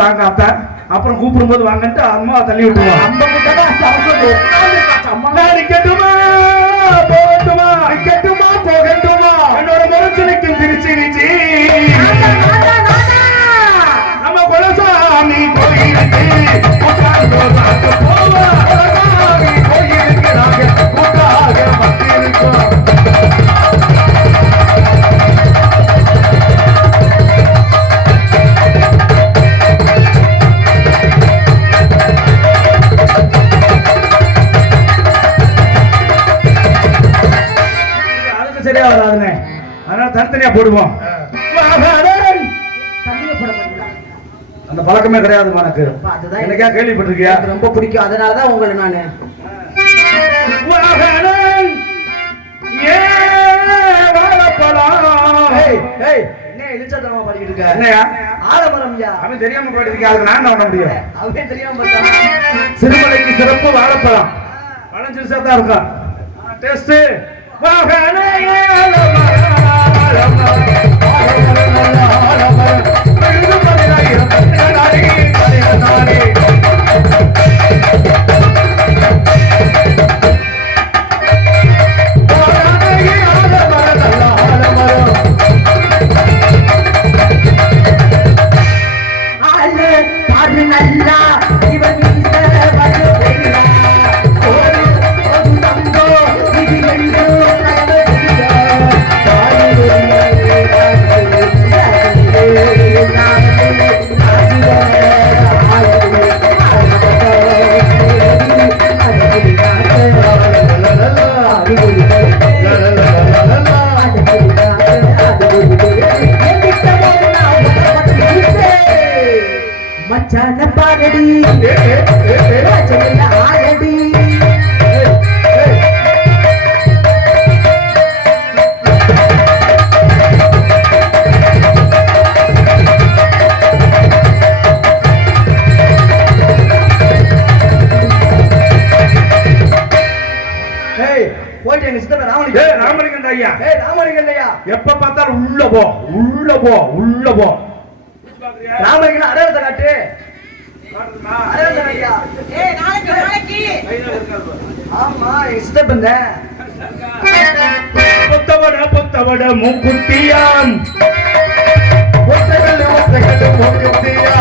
வாங்க அத்தா, அப்புறம் கூப்பிடும் போது வாங்கன்ட்டு அம்மா தள்ளி விட்டுருவாங்க. நிக்கட்டுமா போகட்டுமா, நிக்கட்டுமா போகட்டுமா, என்னோட முறைச்சனைக்கு திருச்சி நம்ம குலசாமி கோயிலுக்கு போவா கோயிலுக்கு நாங்க கூட்டாக பத்திருக்கோம். சரியா வராதுனே, அதனால தனித்தனியா போடுவோம். அந்த பழக்கமே கிடையாது உனக்கு. எனக்கே கேள்விப்பட்டிருக்கியா? ரொம்ப பிடிக்கும், அதனாலதான் உங்களை நானு தெரியாம பாடிருக்கேன். அதுக்கு நான் பண்ண முடியும். அவன் தெரியாம சிறுமலைக்கு சிறப்பு வாழைப்பழம் வளைஞ்சிருச்சா தான் இருக்கும். டேஸ்ட் மச்சான பாரடி ஆரடி ராமலிங்கம் ஐயா, ராமலிங்கம் ஐயா, எப்ப பார்த்தாலும் உள்ள போ உள்ள போ உள்ள போ. ராமலிங்கம் அடையாளத்தை காட்டு. ஆமா இஷ்டப்பந்த பொத்தவட பொத்தவட மூக்குத்தியாம் ஒத்தைகள் ஒத்தைகள் மூக்குத்தியா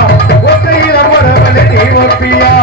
ஒத்தையில வரவலை நீ ஒப்பியா.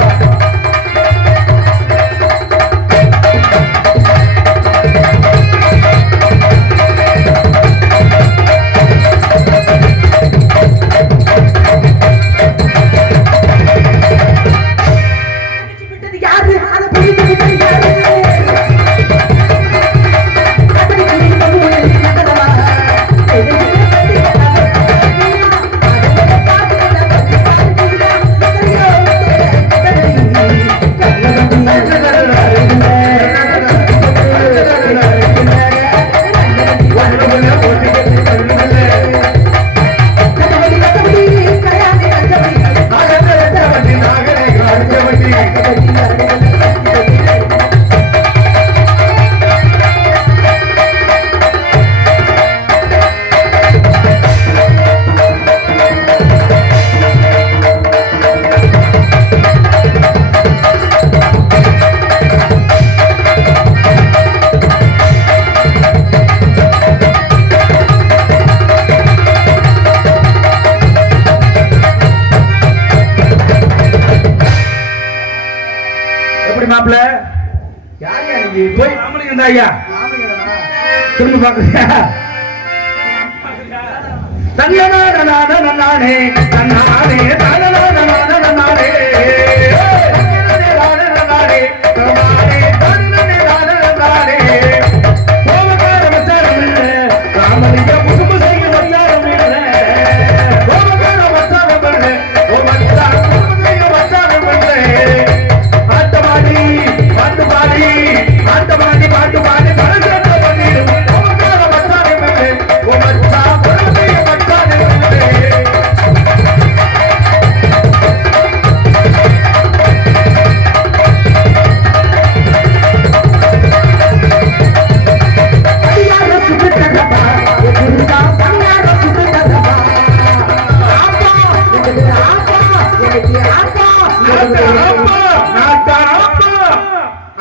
திரும்பி பாக்குறியா? தன்னானே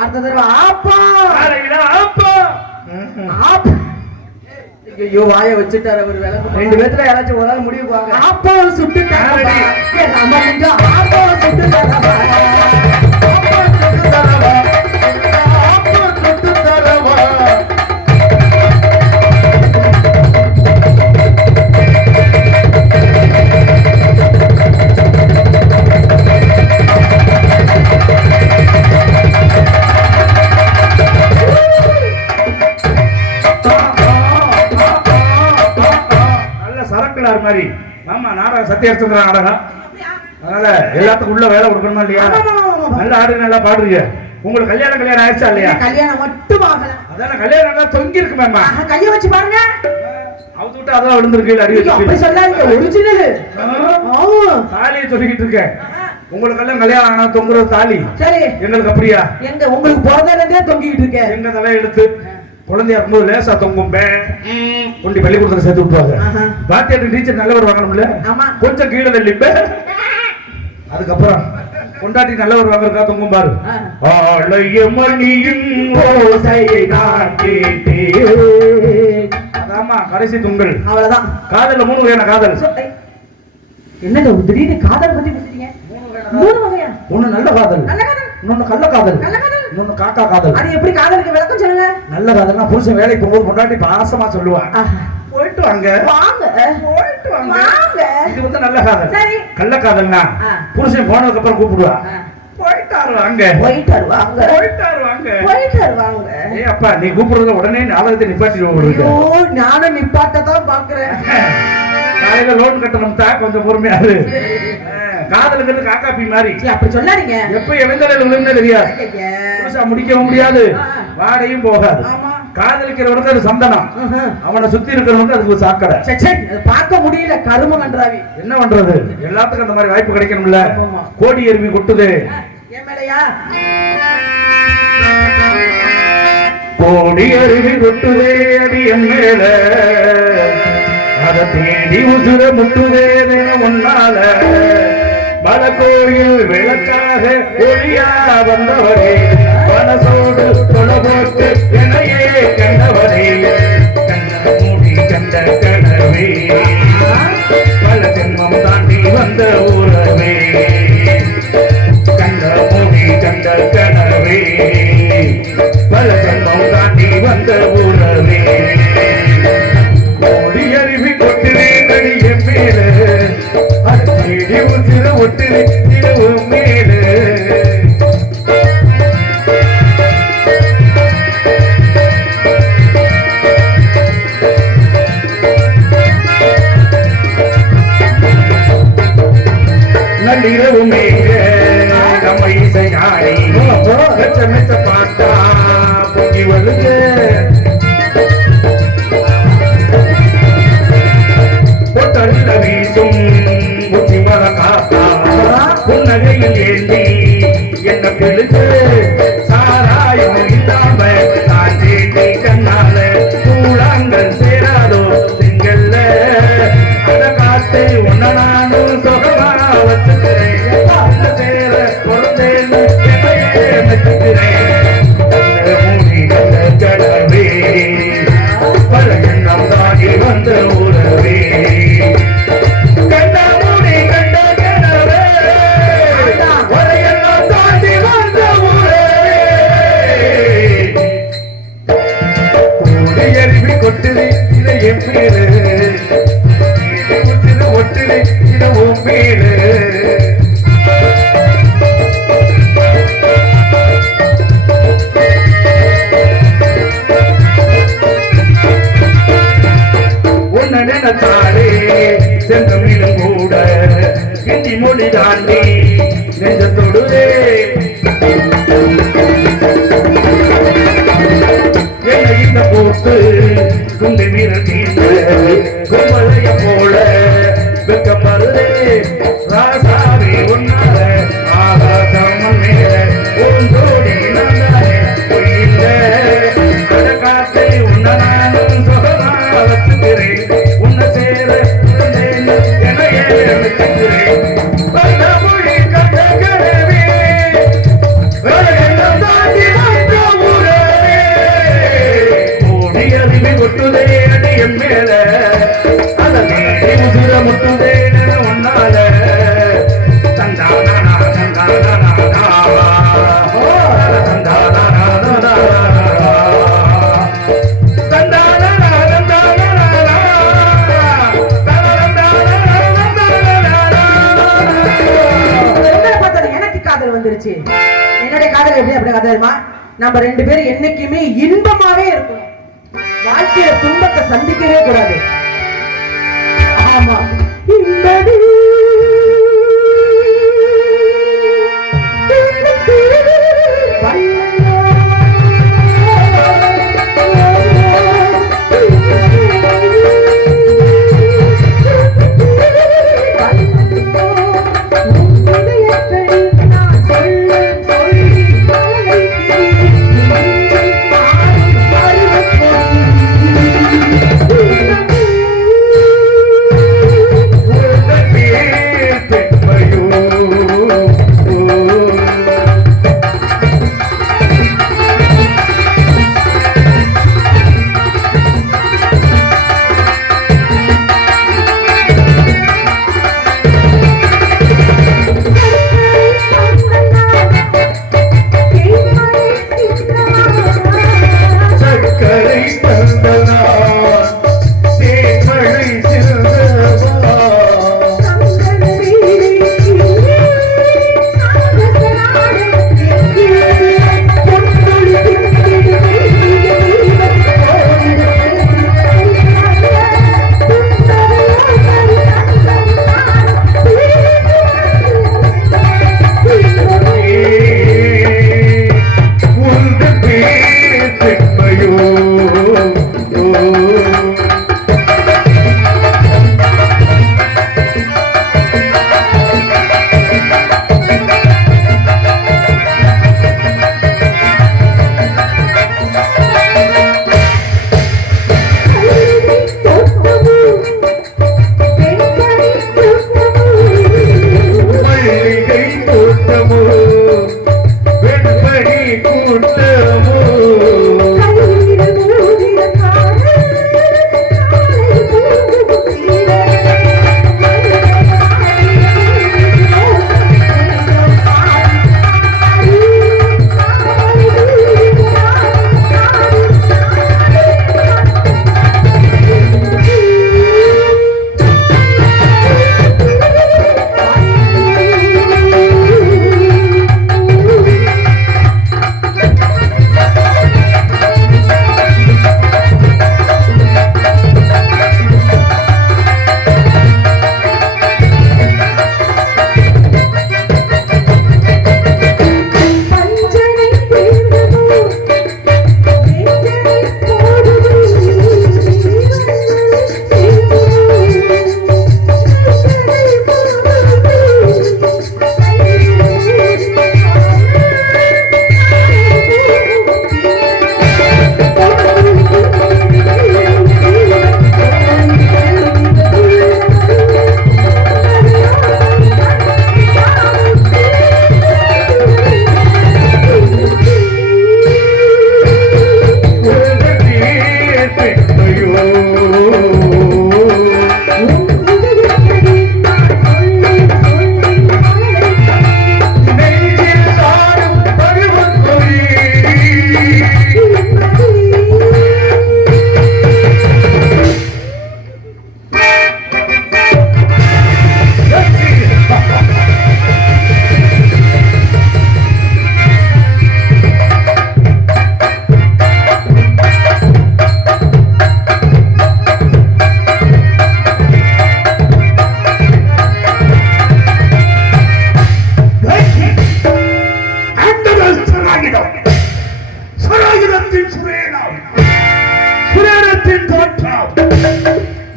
அடுத்த தடவை ஆப்பா ஆப்பா. ஆப்பா. ஐயோ வாயை வச்சுட்டாரு அவர் வேலை. ரெண்டு பேத்துல யாராச்சும் ஒரு ஆள் முடிவு பாங்க. ஆப்பா சுட்டு தரவா. நம்ம நீங்க ஆப்பா சுட்டு தரவா. ஆப்பா சுட்டு தரவா. ஆப்பா சுட்டு தரவா. சரக்குலார் மாதிரி ஆமா நாடகம் சத்தியரிச்சந்திர நாடகம். அதனால எல்லாத்துக்கும் உள்ள வேலை கொடுக்கணுமா இல்லையா? நல்லா ஆடுங்க, நல்லா பாடுறீங்க. உங்களுக்கு கல்யாணம் ஆயிடுச்சா இல்லையா? கல்யாணம் மட்டும் ஆகல. அதான கல்யாணம் நல்லா தொங்கி இருக்கு மேமா. கைய வச்சு பாருங்க. அவுத்து விட்டு அதான் விழுந்திருக்கு. அடி வச்சு அப்படி சொல்லாதீங்க, ஒரிஜினல். தாலியை சொல்லிக்கிட்டு இருக்கேன். உங்களுக்கு எல்லாம் கல்யாணம் ஆனா தொங்குறது தாலி. சரி, எங்களுக்கு அப்படியா? எங்க உங்களுக்கு பிறந்ததுல இருந்தே தொங்கிட்டு இருக்கேன். எங்க தலை எடுத்து குழந்தையா இருக்கும்போது லேசா தொங்கும். கொண்டு பள்ளிக்கூடத்துல சேர்த்து விட்டுவாங்க. வாத்தியாருக்கு டீச்சர் நல்லவர் வாங்கணும்ல, கொஞ்சம் கீழே தள்ளிப்ப. அதுக்கப்புறம் கொண்டாட்டி நல்லவர் வாங்குறதுக்கா தொங்கும் பாரு. ஆலய மணியின் ஓசையை நான் கேட்டேன். அதாமா கடைசி தொங்கல். அவ்வளவுதான். காதல்ல 3 வகையான காதல். என்னங்க திடீர்னு காதல் பத்தி பேசுறீங்க? 3 வகையா? ஒண்ணு நல்ல காதல், இன்னொன்னு கள்ள காதல், இன்னொன்னு காக்கா காதல். அது எப்படி காதலுக்கு விளக்கம் சொல்லுங்க. நல்ல காதல்னா புருஷன் வேலைக்கு போகும்போது கொண்டாட்டி பாசமா சொல்லுவா, போயிட்டு வாங்க வாங்க போயிட்டு வாங்க. இது வந்து நல்ல காதல். சரி. கள்ள காதல்னா புருஷன் போனதுக்கு அப்புறம் கூப்பிடுவா, போயிட்டாரு வாங்க போயிட்டாரு வாங்க போயிட்டாரு வாங்க போயிட்டாரு வாங்க. ஏய் அப்பா, நீ கூப்பிடுறத உடனே நாடகத்தை நிப்பாட்டிடுவோம். ஐயோ நானும் நிப்பாட்டதான் பாக்குறேன். காலையில லோன் கட்டணும் தான், கொஞ்சம் பொறுமையாரு. காதலுங்கிறது காக்காப்பி மாதிரி. அப்படி சொல்லாதீங்க. எப்ப எவந்தலையில விழுந்தே தெரியாது. புதுசா முடிக்கவும் முடியாது, வாடையும் போகாது. காதலிக்கிறவனுக்கு அது சந்தனம், அவனை சுத்தி இருக்கிறவனுக்கு அதுக்கு சாக்கடை. பார்க்க முடியல கரும கன்றாவி. என்ன பண்றது, எல்லாத்துக்கும் அந்த மாதிரி வாய்ப்பு கிடைக்கணும்ல. கோடி எருவி கொட்டுது என் மேலையா? கோடி அருவி கொட்டுதே அடி என் மேல, அதை தேடி உசுர முட்டுதே ஒன்னால. பல கோயில் விளக்காக ஒளியா வந்தவரே, மனசோடு தொலை போட்டு என்னையே கண்டவரே. கண்ண மூடி கண்ட கனவே, பல ஜென்மம் தாண்டி வந்த உறவே. கண்ண மூடி கண்ட கனவே, பல ஜென்மம் தாண்டி வந்த உறவே. கோடி அருவி கொட்டுதே அடி என் மேல, அது தேடி உதிர ஒட்டுதே இரவு மேல. நள்ளிரவு மேக நம்ம இசையாடி மெச்ச மெச்ச பாட்டா பொங்கி வருது. பொட்டல்ல வீசும் உச்சி மர காத்தா புன்னகையில் ஏந்தி என்ன பிடிச்சு. சாராயம் இல்லாம நான் தேடி கண்ணால கூழாங்கள் சேராதோ திங்கள்ல. அத காத்து உன்ன நானும் சொகமா வச்சுக்கிறேன். சேர பொறுத்தேன்னு என்னையே மெச்சுக்கிறேன். மூடி கண்ட கடவே, பல எண்ணம் தாண்டி வந்த உறவே. ஒட்டுது இதை என் பேரு, ஒட்டுது இதை உன் பேரு. உன்ன நினைத்தாலே செந்தமிழும் கூட ஹிந்தி மொழி தாண்டி நெஞ்ச தொடுதே. என்ன இந்த போட்டு குண்டு வீரர் தீர்ந்த கும்பலைய போல வெக்கம் வருதே. ராசாவே உன்னால ஆகாசம் மேல ஓந்தோடி நந்தானே இல்ல. அத காத்து உன்ன நானும் சொகமா வச்சுக்கிறேன். உன்னை சேர என்னையே வச்சுக்கிறேன். மொழி கண்டகளே என்னுடைய காதல் எப்படி அப்படி காதல்மா நம்ம ரெண்டு பேரும் என்னைக்குமே இன்பமாவே இருக்கணும் வாழ்க்கையில துன்பத்தை சந்திக்கவே கூடாது ஆமா இன்பது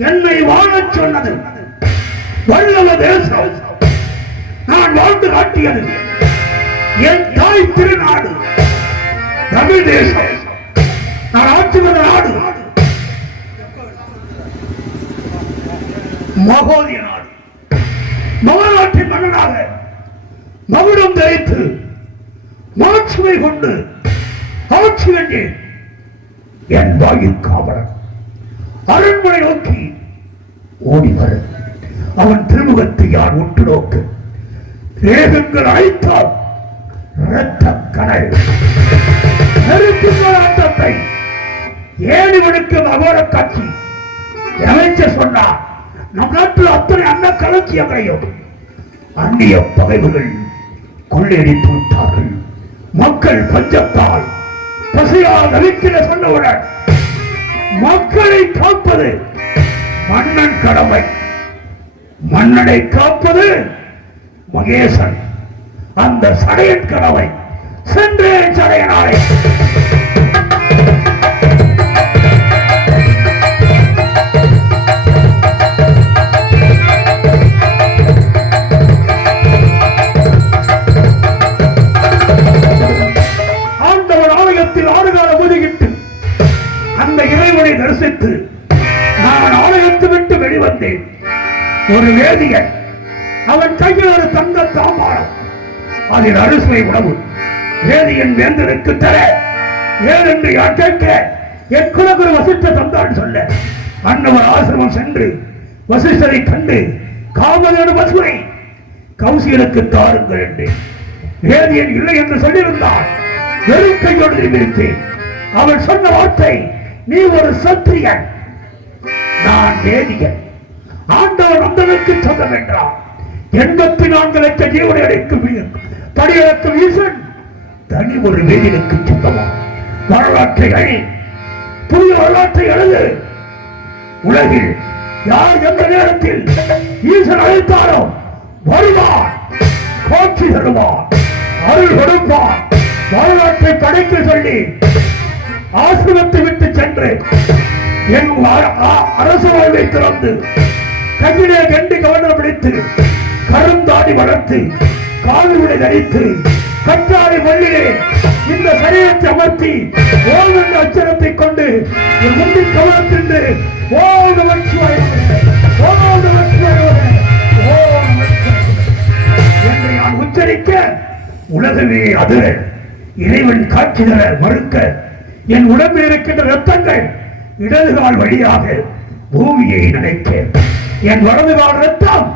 என்னை வாழச் சொன்னது வல்லவ தேசம். நான் வாழ்ந்து காட்டியது என் தாய் திருநாடு தமிழ் தேசம். நான் ஆட்சி வந்த நாடு மகோதிய நாடு. மகநாட்டின் மன்னனாக மகுடம் தரித்து மாட்சிமை கொண்டு ஆட்சி வென்றேன். என் வாயில் காவலன் அரண்மனை நோக்கி ஓடிவர அவன் திருமுகத்தை யார் உற்று நோக்கு வேகங்கள் அழைத்தால் இரத்த கடல் நெருப்புங்கள் ஆட்டத்தை ஏழிவனுக்கு அகோர காட்சி அமைச்சர் சொன்னார். நம் நாட்டில் அத்தனை அன்ன கலக்கியங்களையும் அந்நிய பகைவர்கள் கொள்ளையடித்து விட்டார்கள். மக்கள் பஞ்சத்தால் பசியால் நலிக்கிற சொன்னவுடன் மக்களை காப்பது மன்னன் கடமை. மன்னனை காப்பது மகேசன். அந்த சடையன் கடமை. சென்றேன் சடையனாய். தரிசித்து நான் ஆலயத்தை விட்டு வெளிவந்தேன். ஒரு வேதியன், அவன் கையில் ஒரு தங்க தாம்பாளம், அதில் அறுசுவை உணவு. வேதியன் வேந்தனுக்கு தர ஏனென்று யார் கேட்க என் குலகுரு வசிஷ்ட தந்தான் சொல்ல அன்னவர் ஆசிரமம் சென்று வசிஷ்டரை கண்டு காமதேனு பசுவை கௌசியனுக்கு தாருங்கள் என்று வேதியன் இல்லை என்று சொல்லியிருந்தான். வெறும் கையோடு திரும்பியிருத்தேன். அவன் சொன்ன வார்த்தை, நீ ஒரு சத்திரியன், நான் வேதியன். ஆண்டவன் அந்தனுக்கு சொந்தம் என்றார். 84 லட்சம் ஜீவனை அடைக்கும் படியளக்கும் ஈசன் தனி ஒரு வேதியனுக்கு சொந்தமா. வரலாற்றை அழி, புதிய வரலாற்றை எழுது. உலகில் யார் எந்த நேரத்தில் ஈசன் அழைத்தாரோ வருவான், காட்சி தருவான், அருள் கொடுப்பான். வரலாற்றை படைக்க சொல்லி ஆசிரமத்தை விட்டு சென்று என் அரசு வாழ்வை திறந்து கையிலே கண்டு கவனம் பிடித்து கருந்தாடி வளர்த்து காவிரி தரித்து கற்றாழை மொழியிலே இந்த சரீரத்தை அமர்த்தி ஓம் என்ற அச்சரத்தை கொண்டு என் முந்தி கவனத்தின்று ஓம் நமச்சிவாய ஓம் நமச்சிவாய ஓம் என்று நான் உச்சரிக்க உலகமே அதிர இறைவன் காட்சி தர மறுக்க என் உடம்பில் இருக்கின்ற ரத்தங்கள் இடதுகால் வழியாக பூமியை நினைக்க என் வலதுகால் ரத்தம்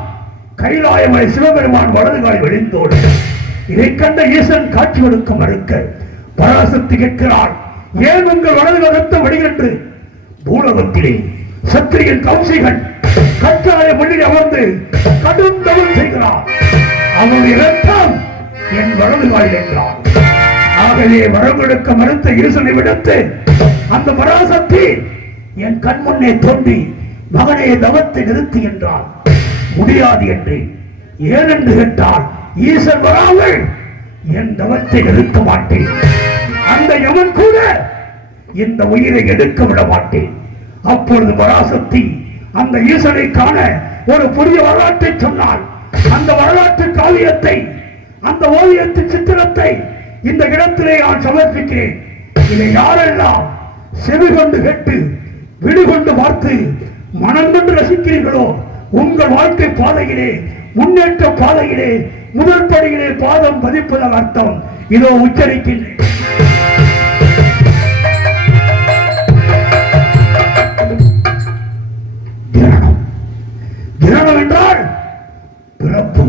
கைலாயமலை சிவபெருமான் வலதுகால் வெளிந்தோடு. இதை கண்ட ஈசன் காட்சி கொடுக்க மறுக்க பராசக்தி கேட்கிறார், ஏன் உங்கள் வலதுகால் ரத்தம் வடிகின்று? பூலகத்திலே சத்திரியன் கௌசிகன் கற்றாழை மண்ணில் அமர்ந்து கடும் தவறு செய்கிறார். அவனுடைய ரத்தம் என் வலதுகாலில் என்றார். ஆகவே வரங்கொடுக்க மறுத்த ஈசனை விடுத்து அந்த பராசக்தி என் கண் முன்னே தோன்றி மகனே தவத்தை நிறுத்தி என்றார். முடியாது என்று. ஏனென்று கேட்டால் ஈசன் வராமல் என் தவத்தை நிறுத்த மாட்டேன். அந்த யமன் கூட இந்த உயிரை எடுக்க விட மாட்டேன். அப்பொழுது பராசக்தி அந்த ஈசனை காண ஒரு புதிய வரலாற்றை சொன்னால் அந்த வரலாற்று காவியத்தை, அந்த ஓவியத்து சித்திரத்தை இந்த இடத்திலே நான் சமர்ப்பிக்கிறேன். இதை யாரெல்லாம் செவி கொண்டு கேட்டு விடுகொண்டு பார்த்து மனம் கொண்டு ரசிக்கிறீர்களோ உங்கள் வாழ்க்கை பாதையிலே, முன்னேற்ற பாதையிலே, முதல் படியிலே பாதம் பதிப்பதன் அர்த்தம் இதோ உச்சரிக்கின்றேன். தியானம். தியானம் என்றால் பிறப்பு.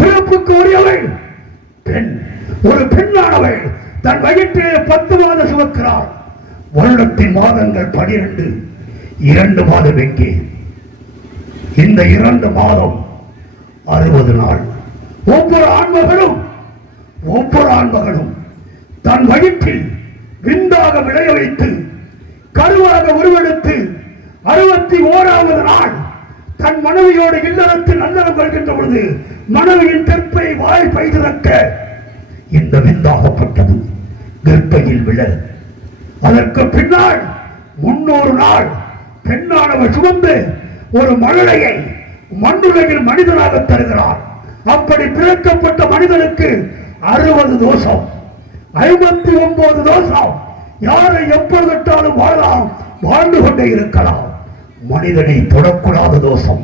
பிறப்புக்கு உரியவள் பெண். ஒரு பெண்ணானவள் தன் வயிற்றிலே 10 மாதம் சுமக்கிறாள். வருடத்தின் மாதங்கள் 12. 2 மாதம் எங்கே? இந்த 2 மாதம் 60 நாள். ஒவ்வொரு ஆண்மகளும் தன் வயிற்றில் விந்தாக விளைய வைத்து கருவாக உருவெடுத்து 61வது நாள் தன் மனைவியோடு இல்லறத்தில் நல்லறம் கொள்கின்ற பொழுது மனைவியின் கற்பை வாய் பைதிறக்க இந்த விந்தாகப்பட்டது கர்ப்பையில் விழ. அதற்கு பின்னால் 300 நாள் பெண்ணானவர் சுமந்து ஒரு மழலையை மண்ணுலகில் மனிதனாக தருகிறார். அப்படி பிறக்கப்பட்ட மனிதனுக்கு 60 தோஷம், 59 தோஷம். யாரை எப்பொழுது விட்டாலும் வாழலாம், வாழ்ந்து கொண்டே இருக்கலாம். மனிதனை தொடக்கூடாத தோஷம்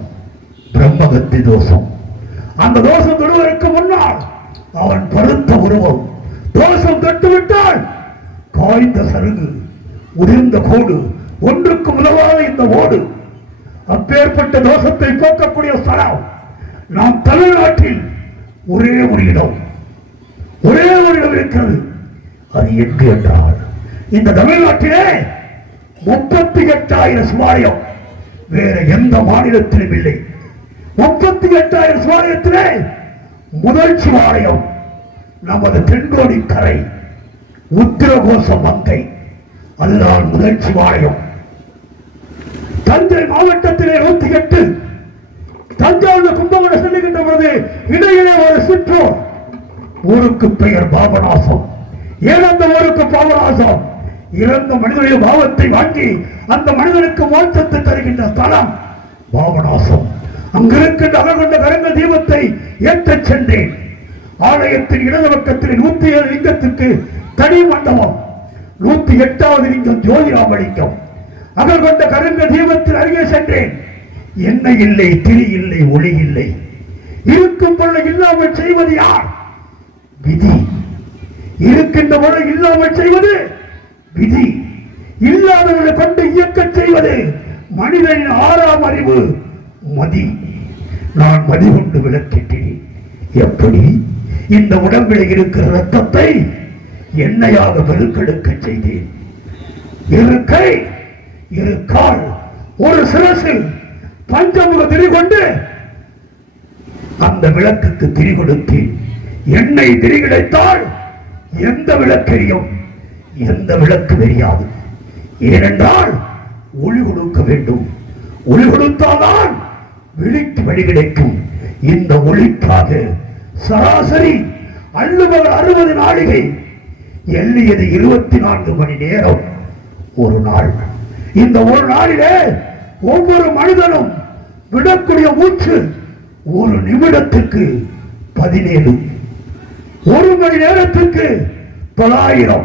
பிரம்மகத்தி தோஷம். அந்த தோஷம் தொடுவதற்கு முன்னால் அவன் பருத்த உருவம். தோஷம் தொட்டுவிட்டால் காய்ந்த சருகு, உதிர்ந்த கோடு, ஒன்றுக்கு உதவாத இந்த ஓடு. அப்பேற்பட்ட தோஷத்தை போக்கக்கூடிய ஸ்தலம் நாம் தமிழ்நாட்டில் ஒரே ஒரு இடம் இருக்கிறது. அது எங்கு என்றால் இந்த தமிழ்நாட்டிலே 38,000 சிவாலயம் வேற எந்த மாநிலத்திலும் இல்லை. 38,000 சிவாலயத்திலே முதல் சிவாலயம் நமது தென்கோடி கரை உத்திரகோச மங்கை, அதுதான் முதல் சிவாலயம். தஞ்சை மாவட்டத்திலே 108, தஞ்சாவூர் கும்பகோணம் செல்லுகின்ற பொழுது இடையிலே ஒரு சிற்றூர், ஊருக்கு பெயர் பாபநாசம். ஏன் அந்த ஊருக்கு பாபநாசம்? இறந்த மனிதனுடைய பாவத்தை வாங்கி அந்த மனிதனுக்கு மோட்சத்தை தருகின்ற ஸ்தலம் பாபநாசம். அங்கிருக்கின்ற அகர்கொண்ட கரங்க தீபத்தை ஏற்றச் சென்றேன். ஆலயத்தின் இடது பக்கத்தில் 107 லிங்கத்துக்கு தனி மண்டபம், 108வது லிங்கம் ஜோதிராமலிங்கம். அகர்கொண்ட கரங்க தீபத்தில் அருகே சென்றேன். எண்ணெய் இல்லை, திரி இல்லை, ஒளி இல்லை. இருக்கும் பொருளை இல்லாமல் செய்வது யார்? விதி. இருக்கின்ற பொருளை இல்லாமல் செய்வது விதி. இல்லாதவர்களை கொண்டு இயக்க செய்வது மனிதனின் 6ஆம் அறிவு மதி. நான் மதி கொண்டு விளக்கிட்டேன். எப்படி? இந்த உடம்பில் இருக்கிற ரத்தத்தை எண்ணெயாக பெருக்கெடுக்க செய்தேன். இரு கை, இரு கால், ஒரு சிரசு, பஞ்சமுக திரி கொண்டு அந்த விளக்குக்கு திரி கொடுத்தேன். எண்ணெய் திரி கிடைத்தால் எந்த விளக்கெரியும், எந்த விளக்கு தெரியாது. ஏனென்றால் ஒளி கொடுக்க வேண்டும். ஒளி கொடுத்தால்தான் விழிக்கு வழி கிடைக்கும். இந்த ஒளிக்காக சராசரி அள்ளுபகல் 60 நாளிகை, எல்லியது 24 மணி நேரம் ஒரு நாள். இந்த ஒரு நாளிலே ஒவ்வொரு மனிதனும் விடக்கூடிய மூச்சு ஒரு நிமிடத்துக்கு 17, ஒரு மணி நேரத்துக்கு 900,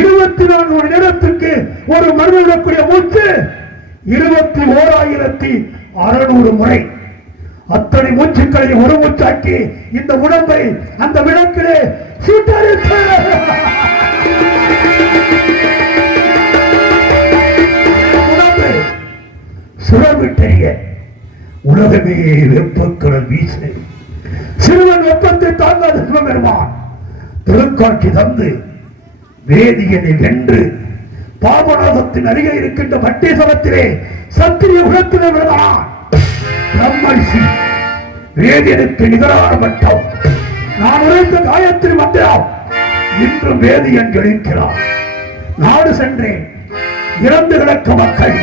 24 மணி நேரத்துக்கு ஒரு மனிதன் விடக்கூடிய மூச்சு 21,600 முறை. அத்தனை மூச்சுக்களை ஒரு மூச்சாக்கி இந்த உடம்பை அந்த விளக்கிலே சுட்டரிக்க சுழவிட்டறிய உலகமே வெப்பக்கடல் வீச சிறுவன் வெப்பத்தை தாங்காத சிவபெருமான் திருக்காட்சி தந்து வேதியனை வென்று பாபநாசத்தின் அருகே இருக்கின்ற பட்டேஸ்வரத்திலே சத்திரிய குலத்திலே விழுந்தான். பிரம்மரிஷி வேதியனுக்கு நிகரான மட்டம். நான் உரைத்த காயத்ரி மந்திரம் இன்றும் வேதியன் ஜொலிக்கிறார். நாடு சென்றேன். இறந்து கிடக்க மக்கள்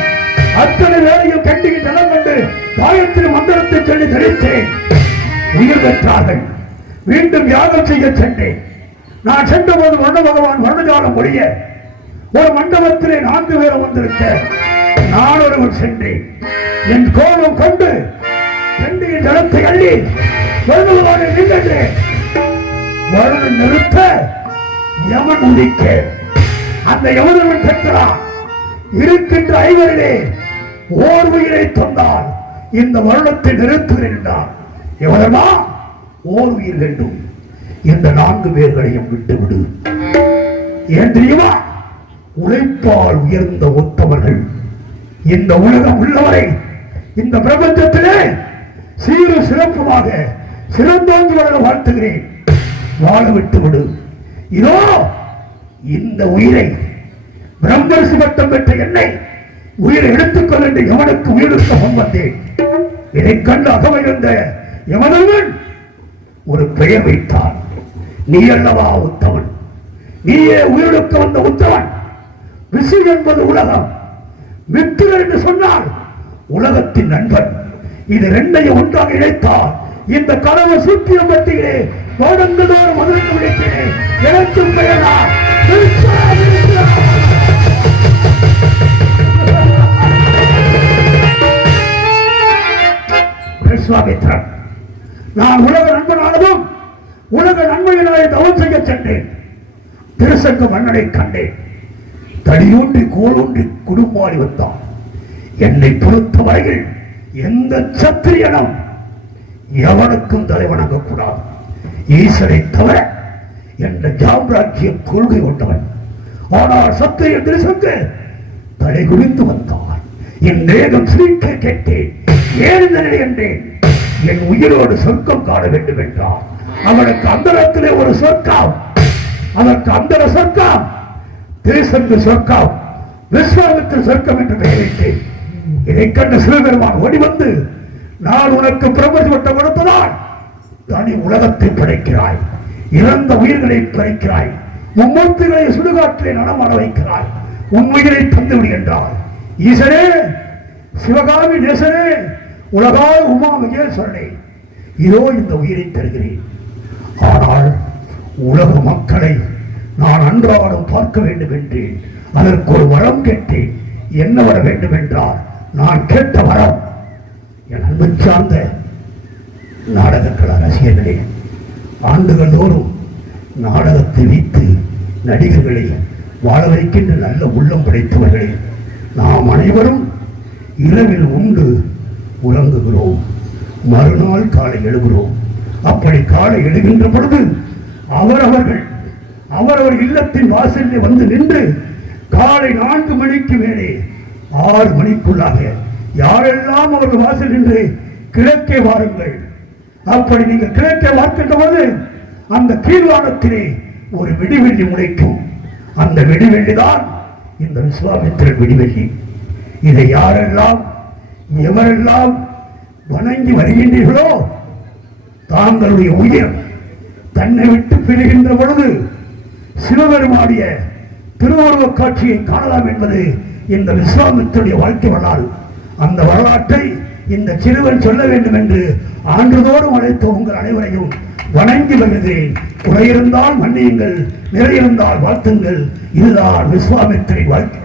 அத்தனை வேலையும் கண்டிக்கு நலம் கொண்டு காயத்ரி மந்திரத்தை சொல்லி தெரிவித்தேன். உயிர் பெற்றார்கள். மீண்டும் யாகம் செய்ய சென்றேன். நான் சென்றபோது வண்ண பகவான் வர்ணஜாலம் ஒழிய ஒரு மண்டபத்திலே 4 பேரும் வந்திருக்க நான் ஒருவர் சென்றேன். என் கோபம் கொண்டு கண்டியின் ஜலத்தை அள்ளி வர்ணபகவானை நின்றேன். வருணன் நிறுத்த யமன் உதிக்க அந்த யமனவன் பெற்றான். இருக்கின்ற 5 ஓர் உயிரை தந்தால் இந்த வருடத்தை நிறுத்துகின்றார். எவரமா ஓர் உயிர் வேண்டும். இந்த 4 பேர்களையும் விட்டுவிடு. ஏன் தெரியுமா? உழைப்பால் உயர்ந்த உத்தமர்கள் இந்த உலகம் உள்ளவரை இந்த பிரபஞ்சத்திலே சீரு சிறப்புமாக சிறந்தோங்கி வளர வாழ்த்துகிறேன். வாழ விட்டுவிடு. இதோ இந்த உயிரை பிரம்மரிஷி பட்டம் பெற்ற என்னை உயிரை எடுத்துக்கொள்ள என்று எவனுக்கு உயிருக்கு வந்தேன். இதை கண்டு அகமைந்த எவனவன் ஒரு பெயர் வைத்தான். நீ அல்லவா உத்தமன், நீயே உயிரிழக்க வந்த உத்தமன். விசு என்பது உலகம், மித்திரன் என்று சொன்னால் உலகத்தின் நண்பன். இது 2ஐயும் ஒன்றாக இணைத்தால் இந்த கடவுள் சூத்திரம் பட்டியலே தோடங்கதோறும் மதுரைக்கு விழிக்கிறேன். எனக்கு பெயர்தான் விஸ்வாமித்ரன். நான் உலக நண்பனானதும் உலக நன்மையினாலே தவம் செய்ய சென்றேன். திருசங்க மன்னனை கண்டேன். தடியூன்றி கோலூன்றி குடும்பாடி வந்தான். என்னை பொறுத்தவரையில் எந்த சத்திரியனும் எவனுக்கும் தலைவணங்க கூடாது. ஈசனை தவிர என்ற ஜாம்ராஜ்ய கொள்கை கொண்டவன். ஆனால் சத்திரிய திருசங்க தலை குனிந்து வந்தான். என் தேகம் சிரிக்க கேட்டேன். ஏன் என்றேன். என் உயிரோடு சொர்க்கம் காண வேண்டும் என்றார். அவனுக்கு அந்தரத்திலே ஒரு சொர்க்கம், அதற்கு அந்த சொர்க்கம் தேசத்து சொர்க்கம், விஸ்வாமித்திர சொர்க்கம் என்று பெயரிட்டேன். இதை கண்ட சிவபெருமான் ஓடி வந்து, நான் உனக்கு பிரபஞ்ச வட்டம் கொடுத்ததால் தனி உலகத்தை படைக்கிறாய், இறந்த உயிர்களை படைக்கிறாய், மும்மூர்த்திகளை சுடுகாற்றிலே நடமாட வைக்கிறாய், உன் உயிரை தந்துவிடு என்றார். ஈசனே, சிவகாமி நேசனே, உலகால் உமா மகேஸ்வரனே, இதோ இந்த உயிரை தருகிறேன். ஆனால் உலக மக்களை நான் அன்றாடம் பார்க்க வேண்டும் என்றேன். அதற்கு ஒரு வரம் கேட்டேன். என்ன வர வேண்டும் என்றார். நான் கேட்ட வரம், என் அன்பு சார்ந்த நாடகக்கலா ரசிகர்களே, ஆண்டுகள் தோறும் நாடகத்தை வைத்து நடிகர்களை வாழ வைக்கின்ற நல்ல உள்ளம் படைத்தவர்களே, நாம் அனைவரும் இரவில் உண்டு உறங்குகிறோம், மறுநாள் காலை எழுகிறோம். அப்படி காலை எழுகின்ற பொழுது அவரவர் இல்லத்தின் வாசலில் வந்து நின்று காலை 4 மணிக்கு மேலே 6 மணிக்குள்ளாக யாரெல்லாம் அவர்கள் வாசல் நின்று கிழக்கே வாருங்கள். அப்படி நீங்கள் கிழக்கே பார்க்கின்ற போது அந்த கீழ்வானத்திலே ஒரு வெடிவெள்ளி முளைக்கும். அந்த வெடிவெள்ளிதான் இந்த விஸ்வாமித்திரன் வெடிவெள்ளி. இதை யாரெல்லாம் எவரெல்லாம் வணங்கி வருகின்றீர்களோ, தாங்களுடைய உயிர் தன்னை விட்டு பிரிகின்ற பொழுது சிவபெருமானிய திருவுருவ காட்சியை காணலாம் என்பது இந்த விஸ்வாமித்திரனுடைய வாழ்க்கை வரலாறு. அந்த வரலாற்றை இந்த சிறுவன் சொல்ல வேண்டும் என்று ஆண்டுதோறும் அழைத்த உங்கள் அனைவரையும் வணங்கி வருகிறேன். குறையிருந்தால் மன்னியுங்கள், நிறையிருந்தால் வாழ்த்துங்கள். இதுதான் விஸ்வாமித்திரன் வாழ்க்கை.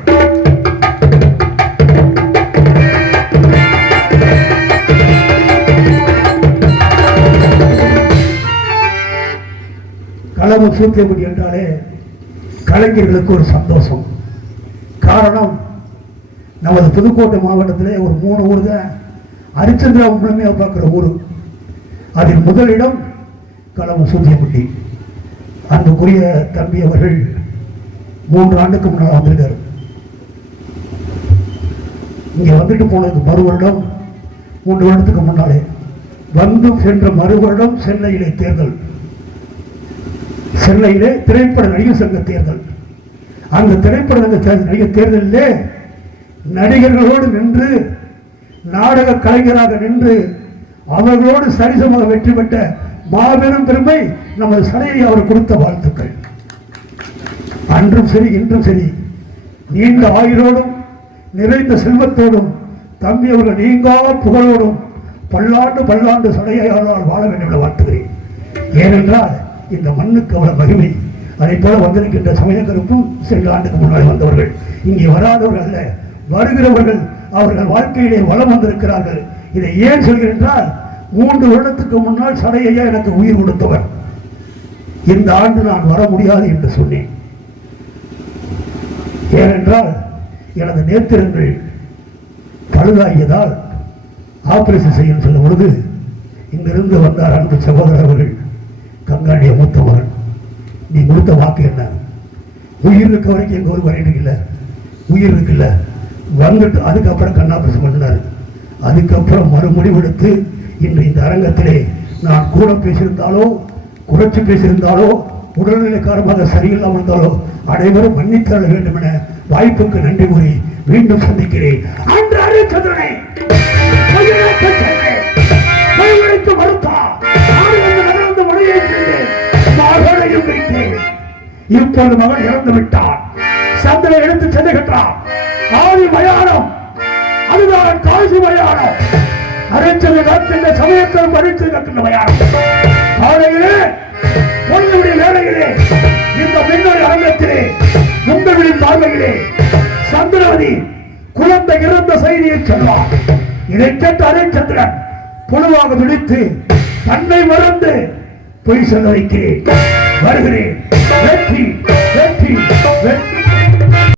களவு சூத்தியபடி என்றாலே கலைஞர்களுக்கு ஒரு சந்தோஷம். காரணம், நமது புதுக்கோட்டை மாவட்டத்திலே ஒரு 3 ஊர் தான் ஹரிச்சந்திரா முழுமையாக பார்க்கிற ஊர். அதில் முதலிடம் களவு சூத்தியப்பட்டி. அன்புக்குரிய தம்பி அவர்கள் 3 ஆண்டுக்கு முன்னால் வந்திருக்காரு. இங்கே வந்துட்டு போனதுக்கு மறு வருடம் 3 வருடத்துக்கு முன்னாலே வந்து சென்ற மறு வருடம் சென்னையிலே தேர்தல், சென்னையிலே திரைப்பட நடிகர் சங்க தேர்தல். அந்த திரைப்பட நடிகர் தேர்தலிலே நடிகர்களோடு நின்று நாடக கலைஞராக நின்று அவர்களோடு சரிசமாக வெற்றி பெற்ற மாபெரும் பெருமை நமது சடையை அவர் கொடுத்த வாழ்த்துக்கள். அன்றும் சரி இன்றும் சரி நீண்ட ஆயுளோடும் நிறைந்த செல்வத்தோடும் தம்பி அவர்கள் நீங்கா புகழோடும் பல்லாண்டு சடையாளரால் வாழ வேண்டும் என வாழ்த்துகிறேன். ஏனென்றால் இந்த மண்ணுக்கு அவ்வளவு மகிமை. அதை போல வந்திருக்கின்ற சமயக்கருப்பும் சென்ற ஆண்டுக்கு முன்னாடி வந்தவர்கள், இங்கே வராதவர்கள் அல்ல, வருகிறவர்கள் அவர்கள் வாழ்க்கையிலே வளம் வந்திருக்கிறார்கள். இதை ஏன் சொல்கிறேன், 3 வருடத்துக்கு முன்னால் சடையா எனக்கு உயிர் கொடுத்தவர். இந்த ஆண்டு நான் வர முடியாது என்று சொன்னேன். ஏனென்றால் எனது நேத்திரங்கள் பழுதாகியதால் ஆபரேஷன் செய்ய சொல்லும் பொழுது இங்கிருந்து வந்தார் அன்பு சகோதரர் அவர்கள், கங்காணிய மூத்த மகன், நீ கொடுத்த வாக்கு என்ன? உயிர் இருக்க வரைக்கும் எங்க ஒரு வரையும் இல்லை, உயிர் இருக்குல்ல வந்துட்டு அதுக்கப்புறம் கண்ணாபரசம் பண்ணினார். அதுக்கப்புறம் மறுமுடிவெடுத்து இன்று இந்த அரங்கத்திலே நான் கூட பேசியிருந்தாலோ குறைச்சு பேசியிருந்தாலோ உடல்நிலை காரணமாக சரியில்லாமல் இருந்தாலோ அனைவரும் மன்னித்தர வேண்டும் என வாய்ப்புக்கு நன்றி கூறி மீண்டும் சந்திக்கிறேன். இப்போது மகன் இறந்து விட்டான். சந்திர எடுத்து செல்லுகின்றான். ஆதி மயானம், அதுதான் காசி மயானம். அரைச்சது காக்கின்ற சமயத்தில் அரித்து காக்கின்ற மயானம். காலையிலே பொழுதுடைய வேளையிலே இந்த மின்னொலி அரங்கத்திலே உங்களின் பார்வையிலே சந்திரவதி குழந்தை இறந்த செய்தியை சொல்வார். இதை கேட்ட அரைச்சந்திரன் புழுவாக துடித்து தன்னை மறந்து பொய் சொல்ல வைக்கிறேன். வருகிறேன். வெற்றி வெற்றி வெற்றி.